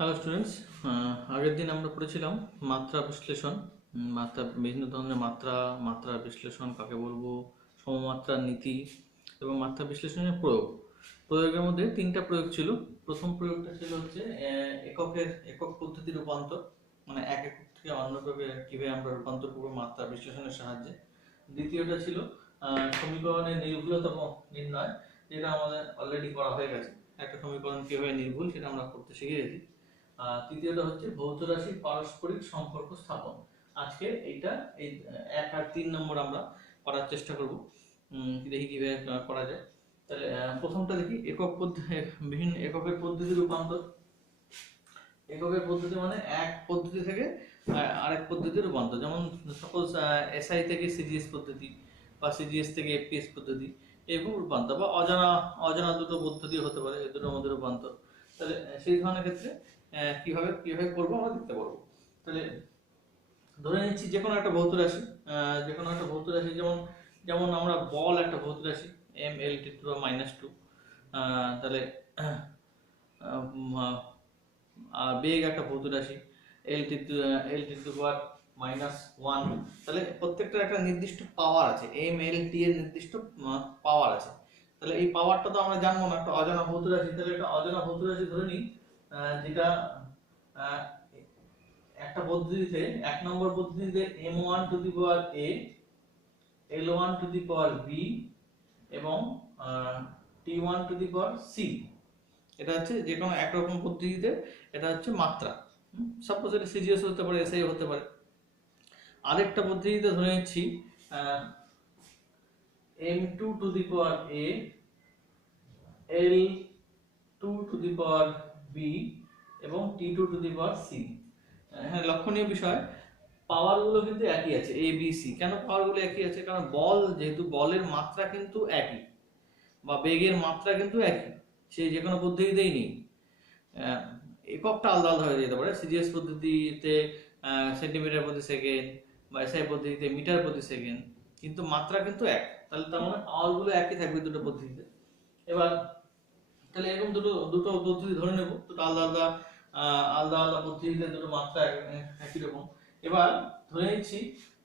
Hello students, আগের দিন আমরা পড়েছিলাম মাত্রা বিশ্লেষণ। মাত্রা, বিভিন্ন ধরনের মাত্রা, মাত্রা বিশ্লেষণ কাকে বলবো, সমমাত্রার নীতি এবং মাত্রা বিশ্লেষণের প্রয়োগের মধ্যে তিনটা প্রয়োগ ছিল। প্রথম প্রয়োগটা ছিল হচ্ছে একক পদ্ধতি রূপান্তর, মানে এক একক থেকে অন্য এককে কিভাবে আমরা রূপান্তর করবো মাত্রা বিশ্লেষণের সাহায্যে। দ্বিতীয়টা ছিল সমীকরণের নির্ভুলতা নির্ণয়, যেটা আমাদের অলরেডি করা হয়ে গেছে। একটা সমীকরণ কিভাবে নির্ভুল সেটা আমরা করতে শিখে গেছি। তৃতীয়টা হচ্ছে ভৌত রাশির পারস্পরিক সম্পর্ক স্থাপন। আজকে এইটা এই 1 আর 3 নম্বর আমরা করার চেষ্টা করব। দেখি কিভাবে করা যায়। তাহলে প্রথমটা দেখি বিভিন্ন এককের পদ্ধতি রূপান্তর। এককের পদ্ধতি মানে এক পদ্ধতি থেকে আরেক পদ্ধতি রূপান্তর। যেমন সাপোজ এসআই থেকে সিজিএস পদ্ধতি বা সিজিএস থেকে এফপিএস পদ্ধতি, এরকম রূপান্তর। বা অজানা অজানা দুটো পদ্ধতি হতে পারে, এই দুটোর মধ্যে রূপান্তর। তাহলে সেই ধরনের ক্ষেত্রে কিভাবে করবো আমরা দেখতে পারবো। তাহলে ধরে নিচ্ছি যে কোনো একটা ভৌত রাশি, যেমন যেমন আমরা বল একটা ভৌত রাশি m(L)(2). তাহলে আর বেগ একটা ভৌত রাশি L((1). তাহলে প্রত্যেকটার একটা নির্দিষ্ট পাওয়ার আছে, m(L)(T) এর নির্দিষ্ট পাওয়ার আছে। তাহলে এই পাওয়ারটা তো আমরা জানবো না, একটা অজানা ভৌত রাশি। তাহলে একটা অজানা ভৌত রাশি ধরে নিই, যেটা একটা পদ্ধতিতে, 1 নম্বর পদ্ধতিতে m1⁴ L1⁴ b এবং t1⁴c। এটা হচ্ছে যে কোনো একরকম পদ্ধতিতে এটা হচ্ছে মাত্রা। সাপোজ এটা সিজিএস হতে পারে, এসআই হতে পারে। আরেকটা পদ্ধতিতে ধরে নিচ্ছি m2⁴ L2⁴ b এবং t2⁴c। হ্যাঁ, লক্ষণীয় বিষয়, পাওয়ারগুলো কিন্তু একই আছে, এ বি সি। কেন পাওয়ারগুলো একই আছে? কারণ যেহেতু বলের মাত্রা কিন্তু একই, বা বেগের মাত্রা কিন্তু একই, সে যে কোনো পদ্ধতিতেই নেই। এককটা আলাদা আলাদা হয়ে যেতে পারে। সিজিএস পদ্ধতিতে সেন্টিমিটার প্রতি সেকেন্ড, বা এসআই পদ্ধতিতে মিটার প্রতি সেকেন্ড, কিন্তু মাত্রা কিন্তু এক। তাহলে তার মানে পাওয়ারগুলো একই থাকবে দুটো পদ্ধতিতে। এবার তাহলে এরকম দুটো পদ্ধতি ধরে নেব, দুটো আলাদা আলাদা পদ্ধতিতে দুটো মাত্রা একই রকম। এবার ধরে নিচ্ছি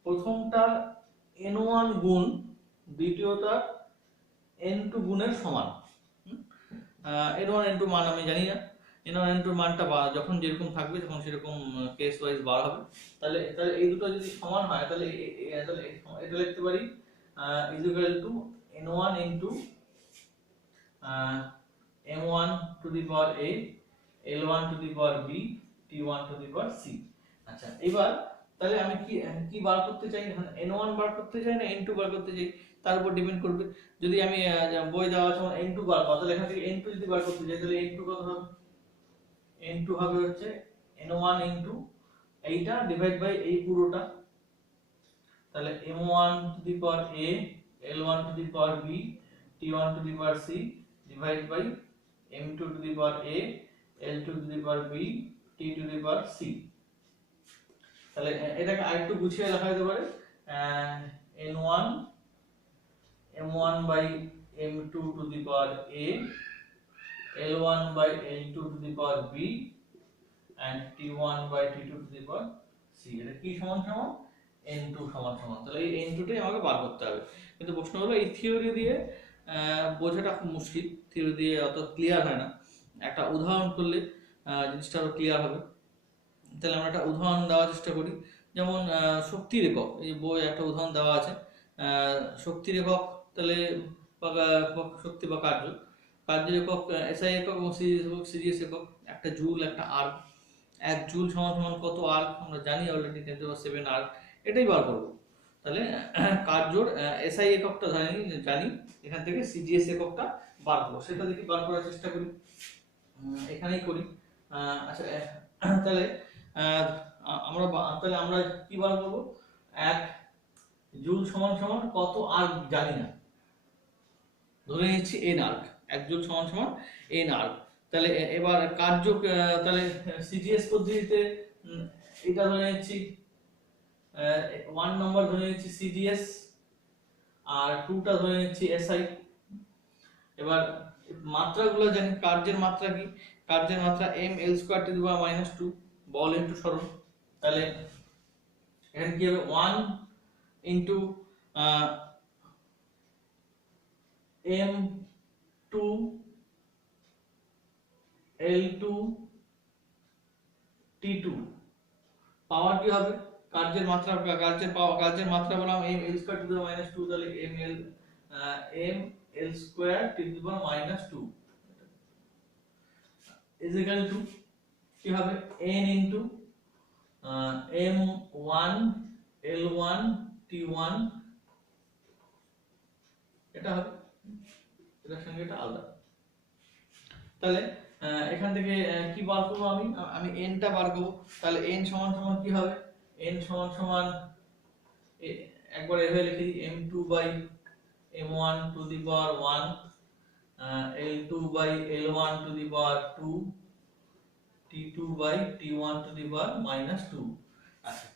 প্রথমটা n1 গুণ দ্বিতীয়টা n2 গুণের সমান। n1 n2 মান আমি জানি না, n1 n2 মানটা যখন যেরকম থাকবে তখন সেরকম কেস ওয়াইজ বার হবে। তাহলে তাহলে এই দুটো যদি সমান হয়, তাহলে এটা লিখতে পারি n1 into m1⁴ L1⁴ b t1⁴c। আচ্ছা, এবার তাহলে আমি কি বার করতে চাই? n1 বার করতে চাই না n2 বার করতে চাই, তার উপর ডিপেন্ড করবে। যদি আমি বই দেওয়া আছে n2 বার করা, তাহলে এখান থেকে n2 যদি বার করতে চাই, তাহলে n2 কত হবে? n2 হবে হচ্ছে n1 into এইটা ডিভাইড বাই এই পুরোটা। তাহলে m1⁴ L1⁴ b t1⁴c divide by m2⁴ L2⁴ b t2⁴c। তাহলে এটাকে আরেকটু গুছিয়ে লেখা যেতে পারে n1 m1 by m2⁴ L1 by L2⁴ b and t1 by t2⁴c। এটা কি সমান সমান? n2 সমান সমান। তাহলে এই n2 টাই আমাকে বার করতে হবে। কিন্তু প্রশ্ন হলো এই থিওরি দিয়ে বোঝাটা খুব মুশকিল, থিওরি দিয়ে অত ক্লিয়ার হয় না। একটা উদাহরণ করলে জিনিসটা আরো ক্লিয়ার হবে। তাহলে আমরা একটা উদাহরণ দেওয়ার চেষ্টা করি। যেমন শক্তির একক, এই বই একটা উদাহরণ দেওয়া আছে শক্তির একক। তাহলে শক্তি বা কার্যের একক এসআই একক এবং সিজিএস একক। একটা জুল, একটা আর্ক। 1 জুল সমান সমান কত আর্ক আমরা জানি অলরেডি, 10⁻⁷ আর্ক। এটাই বার করব। তাহলে কার্যর এসআই এককটা জানি, এখান থেকে সিজিএস এককটা বার করব। সেটা দেখি বার করার চেষ্টা করি, এখানেই করি। আচ্ছা, তাহলে আমরা কি বার করব? 1 জুল সমান সমান কত আর্ক জানি না, ধরে নিচ্ছি n আর্ক। 1 জুল সমান সমান n আর্ক। তাহলে এবার কার্য, তাহলে সিজিএস পদ্ধতিতে এটা ধরে নিচ্ছি 1 নম্বর ধরে নিচ্ছি সিজিএস, আর 2টা ধরে নিচ্ছি এসআই। এবার মাত্রাগুলো জানি, কার্যের মাত্রা কি? কার্যের মাত্রা m l square to the power minus 2 ball into সরণ, তাহলে এখানে কি হবে 1 ইনটু m2 l2 t2, পাওয়ার কি হবে কার্যের মাত্রা কার্যের মাত্রা বললাম m l square to the power minus 2, তাহলে m l square to the power minus 2 is equal to কি হবে n into m1 l1 t1, এটা হবে, এটার সঙ্গে এটা আলাদা। তাহলে এখান থেকে কি বার করব আমি n টা বার করব, তাহলে n সমান সমান কি হবে, n সমান সমান একবার এভাবে লিখে দিই m2 by m1 to the power 1 l2 by l1 to the power 2 t2 by t1 to the power minus 2। আচ্ছা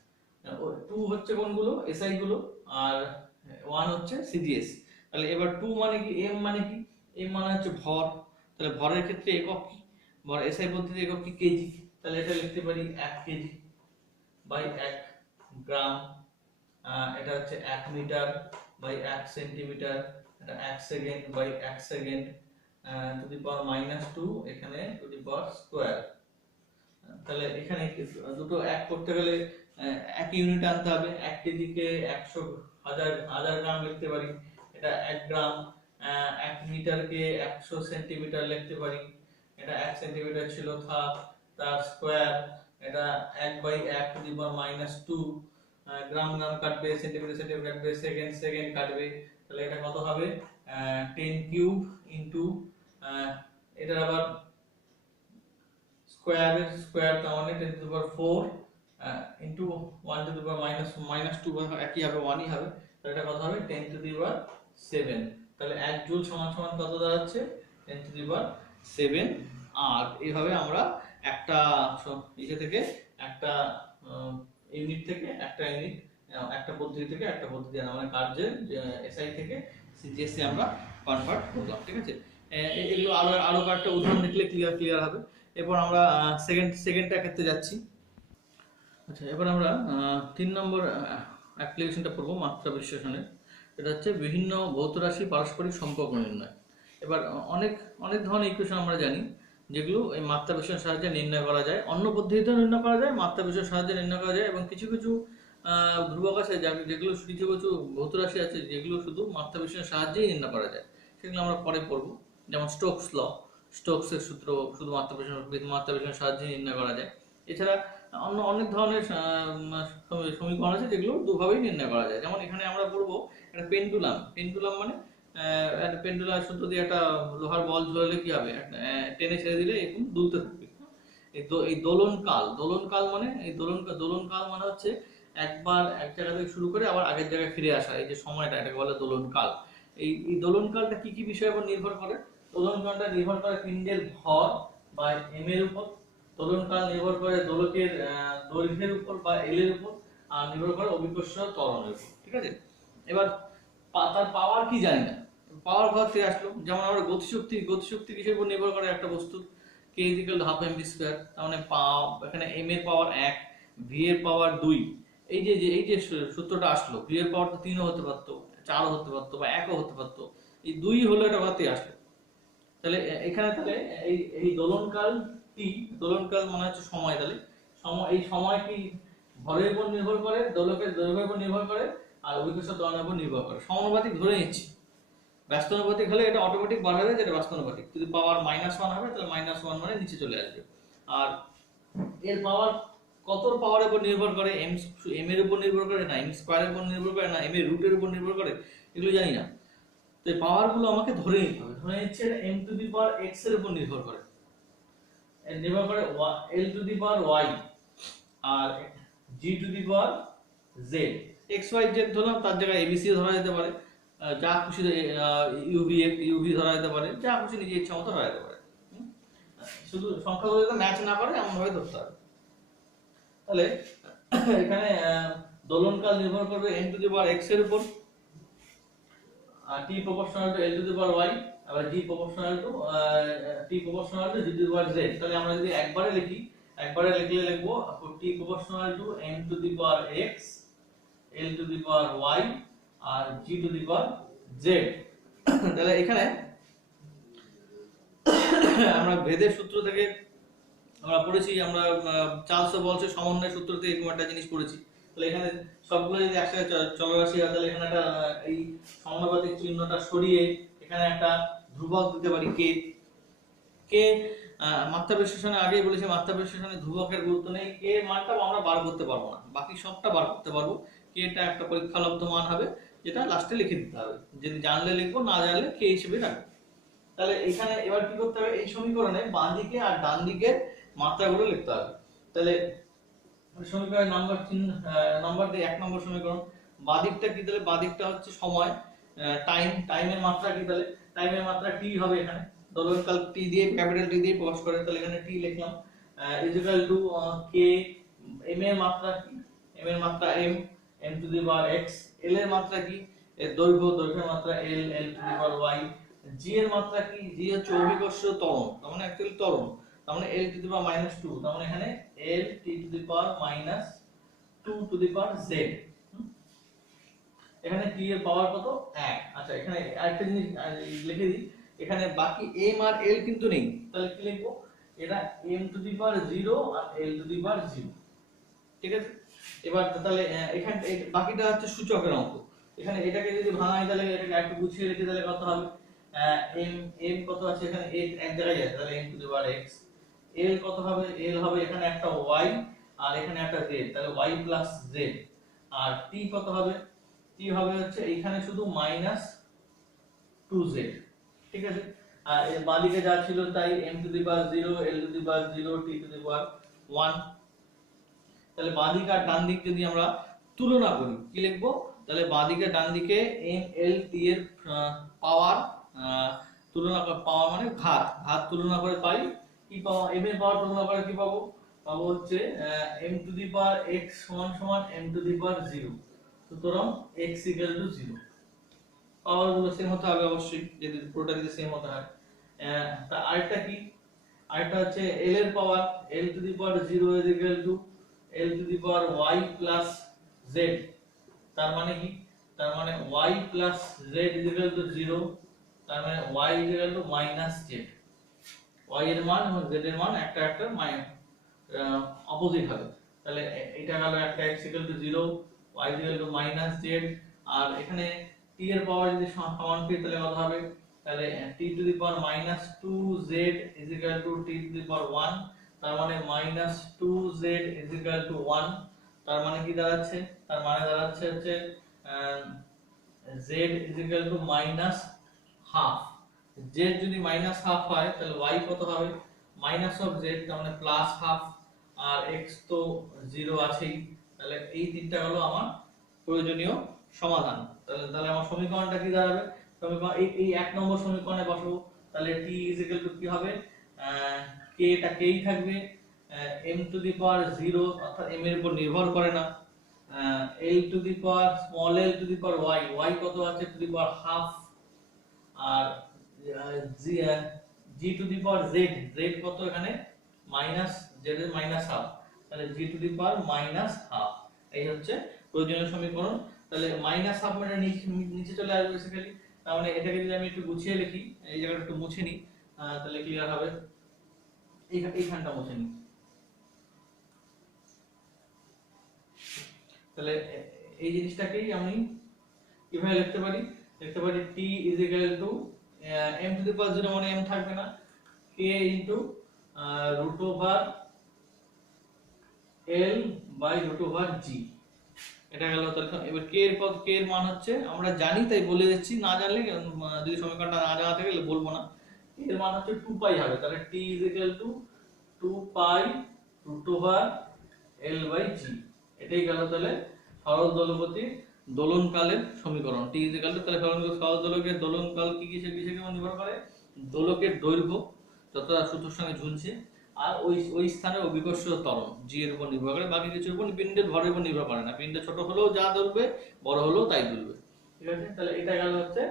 2 হচ্ছে কোনগুলো SI গুলো আর 1 হচ্ছে CGS। তাহলে এবার 2 মানে কি, m মানে কি, m মানে হচ্ছে ভর, তাহলে ভরের ক্ষেত্রে একক কি, ভর SI পদ্ধতিতে একক কি কেজি, তাহলে এটা লিখতে পারি 1 কেজি বাই 1 গ্রাম, এটা হচ্ছে 1 মিটার বাই 1 সেন্টিমিটার, এটা 1 second by 1 second to the power minus 2, এখানে টু দি পাওয়ার স্কয়ার। তাহলে এখানে দুটো এক করতে গেলে এক ইউনিট আনতে হবে, 1 কেজিকে 100 হাজার গ্রাম লিখতে পারি, এটা 1 গ্রাম, 1 মিটারকে 100 সেন্টিমিটার লিখতে পারি, এটা 1 সেন্টিমিটার ছিল তার স্কয়ার, এটা 1 by 1 to the power minus 2, gram gram কাটবে, সেন্টিমিটার সেন্টিমিটার কাটবে, সেকেন্ড সেকেন্ড কাটবে, তাহলে এটা কত হবে 10 কিউব ইনটু এটার আবার স্কয়ার তার মানে 10 two the power 4 into 1 to the power minus 2 একই হবে 1ই হবে, তাহলে এটা কত হবে 10 টু দি পাওয়ার 7। তাহলে 1 জুল সমান সমান কত দাঁড়াচ্ছে 10 টু দি পাওয়ার 7। আর এইভাবে আমরা একটা ইসে থেকে একটা ইউনিট থেকে একটা ইউনিট, একটা পদ্ধতি থেকে একটা পদ্ধতি মানে কার্যের এসআই থেকে সিজিএসসি আমরা কনভার্ট করলাম। ঠিক আছে, এগুলো আরো কয়েকটা উদাহরণ দেখলে ক্লিয়ার হবে। এরপর আমরা সেকেন্ডটা ক্ষেত্রে যাচ্ছি। আচ্ছা এবার আমরা 3 নম্বর অ্যাপ্লিকেশনটা পড়বো মাত্রা বিশ্লেষণের। এটা হচ্ছে বিভিন্ন ভৌত রাশি পারস্পরিক সম্পর্ক নির্ণয়। এবার অনেক অনেক ধরনের ইকুয়েশন আমরা জানি যেগুলো এই মাত্রা বিশ্লেষণের সাহায্যে নির্ণয় করা যায়, অন্য পদ্ধতিতেও নির্ণয় করা যায়, মাত্রা বিশ্লেষণের সাহায্যে নির্ণয় করা যায়, এবং কিছু কিছু ধ্রুবক আছে যেগুলো কিছু কিছু ভৌত রাশি আছে যেগুলো শুধু মাত্রা বিশ্লেষণের সাহায্যেই নির্ণয় করা যায়, সেগুলো আমরা পরে পড়বো। যেমন স্টোকসের সূত্র শুধু মাত্রা বিশ্লেষণের সাহায্যে নির্ণয় করা যায়। এছাড়া অন্য অনেক ধরনের সমীকরণ আছে যেগুলো দুভাবেই নির্ণয় করা যায়। যেমন এখানে আমরা পড়বো একটা পেন্ডুলাম মানে একটা পেন্ডুলার সূত্র দিয়ে একটা লোহার বল ঝুলালে কি হবে, টেনে ছেড়ে দিলে এরকম দুলতে থাকবে। এই দোলনকাল মানে দোলনকাল মানে হচ্ছে একবার এক জায়গা থেকে শুরু করে আবার আগের জায়গায় ফিরে আসা, এই যে সময়টা এটাকে বলে দোলনকাল। এই দোলনকালটা কি কি বিষয়ের উপর নির্ভর করে, দোলনকালটা নির্ভর করে পিণ্ডের ভর বা এম এর উপর, দোলনকাল নির্ভর করে দোলকের দৈর্ঘ্যের উপর বা এল এর উপর, আর নির্ভর করে অভিকর্ষ ত্বরণের উপর। ঠিক আছে, এবার তার পাওয়ার কি জানি না, পাওয়ার ঘর থেকে আসলো। যেমন আমরা গতিশক্তি কিসের উপর নির্ভর করে, একটা বস্তুর k = ½ mv², তার মানে এখানে m এর পাওয়ার 1, v এর পাওয়ার 2, এই যে সূত্রটা আসলো, v এর পাওয়ার তো 3ও হতে পারতো, 4ও হতে পারতো, বা 1ও হতে পারতো, এই 2 হলো এটা ঘর থেকে আসলো। তাহলে এখানে তাহলে এই দোলনকাল মানে হচ্ছে সময়, তাহলে এই সময় কি ভরের উপর নির্ভর করে, দোলকের দৈর্ঘ্যের উপর নির্ভর করে, আর অভিকর্ষ ত্বরণের উপর নির্ভর করে। সমানুপাতিক ধরে নিচ্ছি, ব্যস্তানুপাতিক হলে এটা অটোমেটিক বার হবে, যেটা ব্যস্তানুপাতিক যদি পাওয়ার -1 হবে তাহলে -1 মানে নিচে চলে আসবে। আর এর পাওয়ার কত পাওয়ারের উপর নির্ভর করে, m এর উপর নির্ভর করে না, m স্কয়ারের উপর নির্ভর করে না, m এর রুটের উপর নির্ভর করে, এগুলো জানি না। তো এই পাওয়ার গুলো আমাকে ধরে নিতে হবে। ধরে নিচ্ছে এটা m to the power x এর উপর নির্ভর করে, নির্ভর করে l to the power y আর g to the power z। x y z ধরলাম, তার জায়গায় abc ধরা যেতে পারে, যা খুশি ইউভি ধরা যেতে পারে, যা খুশি নিজের ইচ্ছা মতো ধরা যেতে পারে। শুধু সংখ্যাগুলো যাতে ম্যাচ না করে এমন ভাবে ধরতে হবে। তাহলে এখানে দোলনকাল নির্ভর করবে m to the power x এর উপর, আর t proportional to l to the power y, আবার g proportional to t proportional to g to the power z. তাহলে আমরা যদি একবারে লিখি, একবারে লিখলে লিখবো t proportional to m to the power x, l to the power y আর g to the power z. তাহলে এখানে আমরা ভেদের সূত্র থেকে আমরা পড়েছি, আমরা চার্লস বলসের সমন্বয় সূত্র থেকে এরকম একটা জিনিস পড়েছি। তাহলে এখানে সবগুলো যদি একসাথে চলরাশি হয় তাহলে এখানে একটা এই সমানুপাতিক চিহ্নটা সরিয়ে এখানে একটা ধ্রুবক দিতে পারি কে। কে মাত্রা বিশ্লেষণে আগেই বলেছি, মাত্রা বিশ্লেষণে ধ্রুবকের গুরুত্ব নেই। কে মানটা আমরা বার করতে পারবো না, বাকি সবটা বার করতে পারবো। কেটা একটা পরীক্ষালব্ধ মান হবে, যেটা লাস্টে লিখে দিতে হবে। যদি জানলে লিখবো, না জানলে কে হিসেবে রাখবো। তাহলে এখানে এবার কি করতে হবে, এই সমীকরণে বাম দিকে আর ডান দিকের মাত্রাগুলো লিখতে হবে। তাহলে সমীকরণের নাম্বার দিয়ে 1 নম্বর সমীকরণ, বাদিকটা কি, তাহলে বাদিকটা হচ্ছে সময়, টাইমের মাত্রা কি, তাহলে টাইমের মাত্রা টি হবে। এখানে দোলনকাল টি দিয়ে, ক্যাপিটাল টি দিয়ে প্রকাশ করে, তাহলে এখানে টি লিখলাম ইকুয়াল টু কে। এম এর মাত্রা কি, এম এর মাত্রা m, m to the power x. L এর মাত্রা কি, এর দৈর্ঘ্যের মাত্রা এল, এল টু দি পাওয়ার ওয়াই। জি এর মাত্রা কি, জি হচ্ছে অভিকর্ষ ত্বরণ, তার মানে অ্যাকচুয়ালি ত্বরণ, তার মানে l টু দি পাওয়ার -2, তার মানে এখানে l t to the power -2 two the power z। এখানে t এর পাওয়ার কত, 1। আচ্ছা, এখানে আরেকটা জিনিস লিখে দিই, এখানে বাকি m আর l কিন্তু নেই, তাহলে কি লিখবো, এটা m টু দি পাওয়ার 0 আর l টু দি পাওয়ার 0। ঠিক আছে, এবার তাহলে এখানে বাকিটা হচ্ছে সূচকের অঙ্ক। এখানে এটাকে যদি ভাঙাই তাহলে এটাকে একটু গুছিয়ে রেখে তাহলে কত হবে, m কত আছে এখানে, এক জায়গায় আছে, তাহলে m to the power x। l কত হবে, l হবে এখানে একটা y আর এখানে একটা z, তাহলে y প্লাস z। আর t কত হবে, t হবে হচ্ছে এখানে শুধু -2z। ঠিক আছে, আর এর বাঁদিকে যা ছিল তাই, m to the power 0, l to the power 0, t to the power 1। তাহলে বাঁদিক আর ডান দিক যদি আমরা তুলনা করি, কি লিখবো, তাহলে বাঁদিকে ডান দিকে m l t এর পাওয়ার তুলনা করে, পাওয়ার মানে ঘাত তুলনা করে পাই কি পাবো, m এর পাওয়ার তুলনা করে কি পাবো, পাবো হচ্ছে m to the power x সমান সমান m টু দি পাওয়ার 0। সুতরাং x ইকুয়াল টু 0। পাওয়ার গুলো সেম হতে হবে অবশ্যই, যদি পুরোটা যদি সেম হতে হয়। তা আরেকটা কি, আরেকটা হচ্ছে l এর পাওয়ার, l to the power 0 is equal two l to the power y plus z। তার মানে কি, তার মানে y plus z is equal two 0, তার মানে y is equal two minus z। y এর মান এবং z এর মান একটা অপোজিট হবে। তাহলে এটা গেল একটা x equal to 0, y equal to minus z। আর এখানে t এর পাওয়ার যদি সমান করি তাহলে কত হবে, তাহলে t to the power -2z is equal to t to the power 1, তার মানে -2z ইজ ইকুয়াল টু 1। তার মানে কি দাঁড়াচ্ছে, তার মানে দাঁড়াচ্ছে হচ্ছে z is equal two -half। z যদি -half হয় তাহলে y কত হবে, মাইনাস অফ z, তার মানে +half। আর x তো 0 আছেই। তাহলে এই তিনটা হলো আমার প্রয়োজনীয় সমাধান। তাহলে আমার সমীকরণটা কি দাঁড়াবে, সমীকরণ এই 1 নম্বর সমীকরণে বসাবো। তাহলে t ইজ ইকুয়াল টু কি হবে, k টা k ই থাকবে, m টু দি পাওয়ার 0 অর্থাৎ m এর উপর নির্ভর করে না, l to the power small l to the power y কত আছে, টু দি পাওয়ার হাফ। আর g to the power z কত এখানে, মাইনাস z এর -half, তাহলে g to the power -half। এই হচ্ছে প্রয়োজনীয় সমীকরণ। তাহলে -half মানে নিচে চলে আসবে বেসিক্যালি। তার মানে এটাকে যদি আমি একটু গুছিয়ে লিখি, এই জায়গাটা একটু মুছে নিই, তাহলে ক্লিয়ার হবে। এইখানটা মুছে নিই, তাহলে এই জিনিসটাকেই আমি কিভাবে লিখতে পারি, t is equal to m to the power 0 মানে m থাকবে না, k into root over l by root over g। এটা গেল। তাহলে এবার k এর মান হচ্ছে, আমরা জানি তাই বলে দিচ্ছি, না জানলে যদি সমীকরণটা না জানা থাকে তাহলে বলবো না। এর মান হচ্ছে 2 পাই হবে, তাহলে t is equal to 2 pi root over l by g। এটাই গেল তাহলে সরল দোলকটির দোলনকালের সমীকরণ। t ইজ ইকুয়াল টু, তাহলে সরল দোলকের দোলনকাল কি কিসের উপর নির্ভর করে, দোলকের দৈর্ঘ্য যতটা সূত্রের সঙ্গে ঝুলছে, আর ওই স্থানে অভিকর্ষ ত্বরণ g এর উপর নির্ভর করে, বাকি কিছুর উপর, পিণ্ডের ভরের উপর নির্ভর করে না। পিণ্ড ছোট হলেও যা দুলবে, বড় হলেও তাই দুলবে। ঠিক আছে, তাহলে এটা গেল হচ্ছে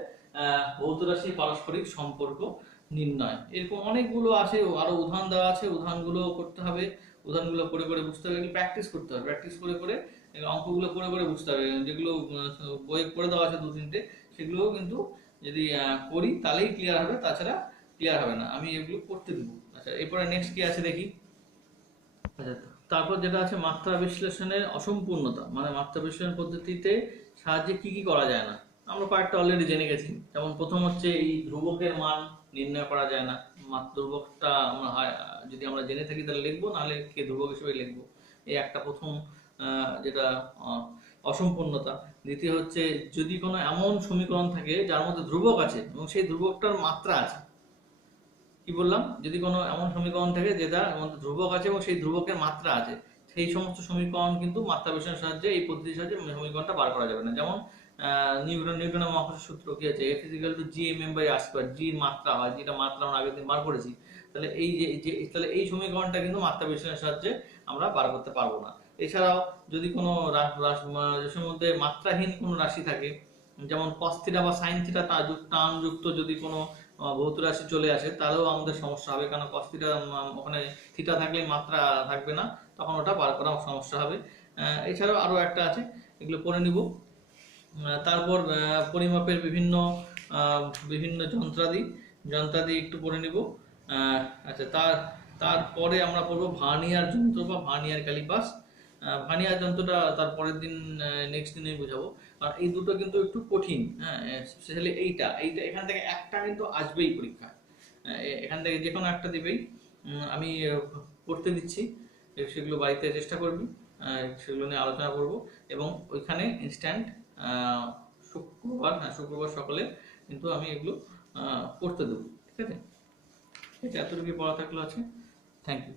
ভৌত রাশি পারস্পরিক সম্পর্ক নির্ণয়, এরকম অনেকগুলো আছে, আরো উদাহরণ দেওয়া আছে, উদাহরণগুলো করতে হবে, উদাহরণগুলো করে করে বুঝতে হবে, এগুলো প্র্যাকটিস করতে হবে, প্র্যাকটিস করে করে অঙ্কগুলো করে করে বুঝতে হবে, যেগুলো বইয়ে করে দেওয়া আছে দু তিনটে, সেগুলোও কিন্তু যদি করি তাহলেই ক্লিয়ার হবে, তাছাড়া ক্লিয়ার হবে না। আমি এগুলো করতে দেবো। আচ্ছা, এরপরে নেক্সট কি আছে দেখি। আচ্ছা, তারপর যেটা আছে মাত্রা বিশ্লেষণের অসম্পূর্ণতা, মানে মাত্রা বিশ্লেষণ পদ্ধতিতে সাহায্যে কি কি করা যায় না। আমরা কয়েকটা অলরেডি জেনে গেছি। যেমন প্রথম হচ্ছে এই ধ্রুবকের মান নির্ণয় করা যায় না। ধ্রুবকটা আমরা যদি আমরা জেনে থাকি তাহলে লিখবো, নাহলে কে ধ্রুবক হিসেবে লিখবো, এই একটা প্রথম যেটা অসম্পূর্ণতা। দ্বিতীয় হচ্ছে যদি কোনো এমন সমীকরণ থাকে যার মধ্যে ধ্রুবক আছে এবং সেই ধ্রুবকটার মাত্রা আছে। কি বললাম, যদি কোনো এমন সমীকরণ থাকে যেটার মধ্যে ধ্রুবক আছে এবং সেই ধ্রুবকের মাত্রা আছে, সেই সমস্ত সমীকরণ কিন্তু মাত্রা বিশ্লেষণের সাহায্যে, এই পদ্ধতির সাহায্যে সমীকরণটা বার করা যাবে না। যেমন নিউটনের মহাকর্ষ সূত্র কি আছে, F = gm/r², জি মাত্রা হয়, যেটা মাত্রা আমরা আগের দিন বার করেছি। তাহলে তাহলে এই সমীকরণটা কিন্তু মাত্রা বিশ্লেষণের সাহায্যে আমরা বার করতে পারবো না। এছাড়াও যদি কোনো রাশির মধ্যে মাত্রাহীন কোনো রাশি থাকে, যেমন cos θ বা sin θ টান যুক্ত যদি কোনো ভৌত রাশি চলে আসে, তাহলেও আমাদের সমস্যা হবে, কারণ cos θ ওখানে থিটা থাকলে মাত্রা থাকবে না, তখন ওটা বার করা সমস্যা হবে। এছাড়াও আরো একটা আছে, এগুলো পড়ে নিব। তারপর পরিমাপের বিভিন্ন বিভিন্ন যন্ত্রাদি একটু পড়ে নিব। আচ্ছা, তারপরে আমরা পড়বো ভার্নিয়ার যন্ত্র বা ভার্নিয়ার ক্যালিপাস। ভার্নিয়ার যন্ত্রটা তার পরের দিন, নেক্সট দিনে বুঝাবো। আর এই দুটো কিন্তু একটু কঠিন, হ্যাঁ, স্পেশালি এইটা এখান থেকে একটা কিন্তু আসবেই পরীক্ষা, এখান থেকে যে কোনো একটা দিবেই। আমি করতে দিচ্ছি, সেগুলো বাড়িতে চেষ্টা করবি, সেগুলো নিয়ে আলোচনা করব, এবং ওইখানে ইনস্ট্যান্ট শুক্রবার সকালে কিন্তু আমি এগুলো করতে দেবো। ঠিক আছে, এটা এতটুকু পড়া থাকলো আছে। Thank you.